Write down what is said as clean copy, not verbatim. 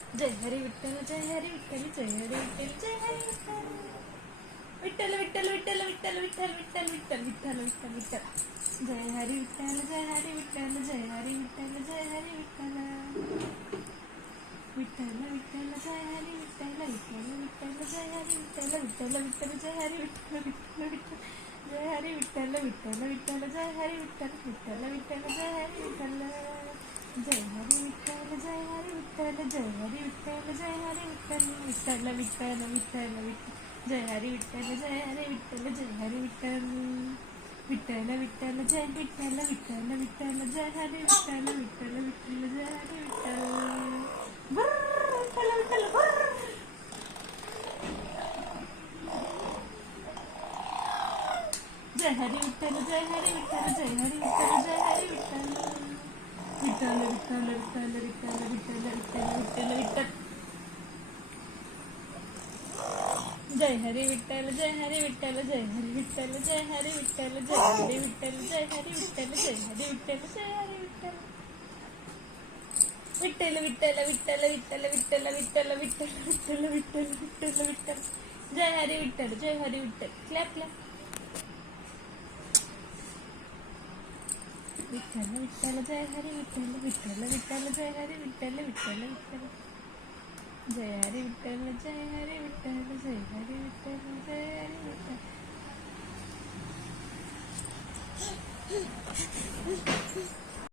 Jai Hari Vitthal Jai Hari Vitthal Jai Hari Vitthal Jai Hari Vitthal Vitthal Vitthal Vitthal Vitthal Vitthal Vitthal Vitthal Vitthal Vitthal Jai Hari Vitthal Jai Hari Vitthal Jai Hari Vitthal Jai Hari Vitthal Vitthal Vitthal Jai Hari Vitthal Vitthal Vitthal Jai Hari Vitthal Vitthal Vitthal Jai Hari Vitthal Vitthal Vitthal Jai Hari Vitthal Vitthal Vitthal Jai Hari Vitthal Vitthal Vitthal Jai Hari Vitthal Jai Hari Vitthal Jai Hari Vitthal Jai Hari Vitthal Jai Hari Vitthal Vitthal Vitthal Vitthal Jai Hari Vitthal Jai Hari Vitthal Jai Hari Vitthal Vitthal Vitthal Jai Vitthal Vitthal Vitthal Jai Hari Vitthal Vitthal Vitthal Jai Hari Vitthal Vitthal Vitthal Jai Hari Vitthal Jai Hari Vitthal Jai Hari Vitthal Jai Hari Vitthal Vitthal Vitthal Vitthal Vitthal Vitthal Vitthal Vitthal Vitthal Jai Hari Vitthal Jai Hari Vitthal Jai Hari Vitthal Jai Hari Vitthal Jai Hari Vitthal Jai Hari Vitthal Jai Hari Vitthal Jai Hari Vitthal Vitthal Vitthal Vitthal Vitthal Vitthal Vitthal Vitthal Vitthal Vitthal Vitthal Vitthal Jai Hari Vitthal Jai Hari Vitthal clap clap Vitthal Vitthal Jai Hari Vitthal Vitthal Vitthal Jai Hari Vitthal Vitthal Vitthal Jai Hari Vitthal Jai Hari Vitthal Jai Hari Vitthal Jai Hari Vitthal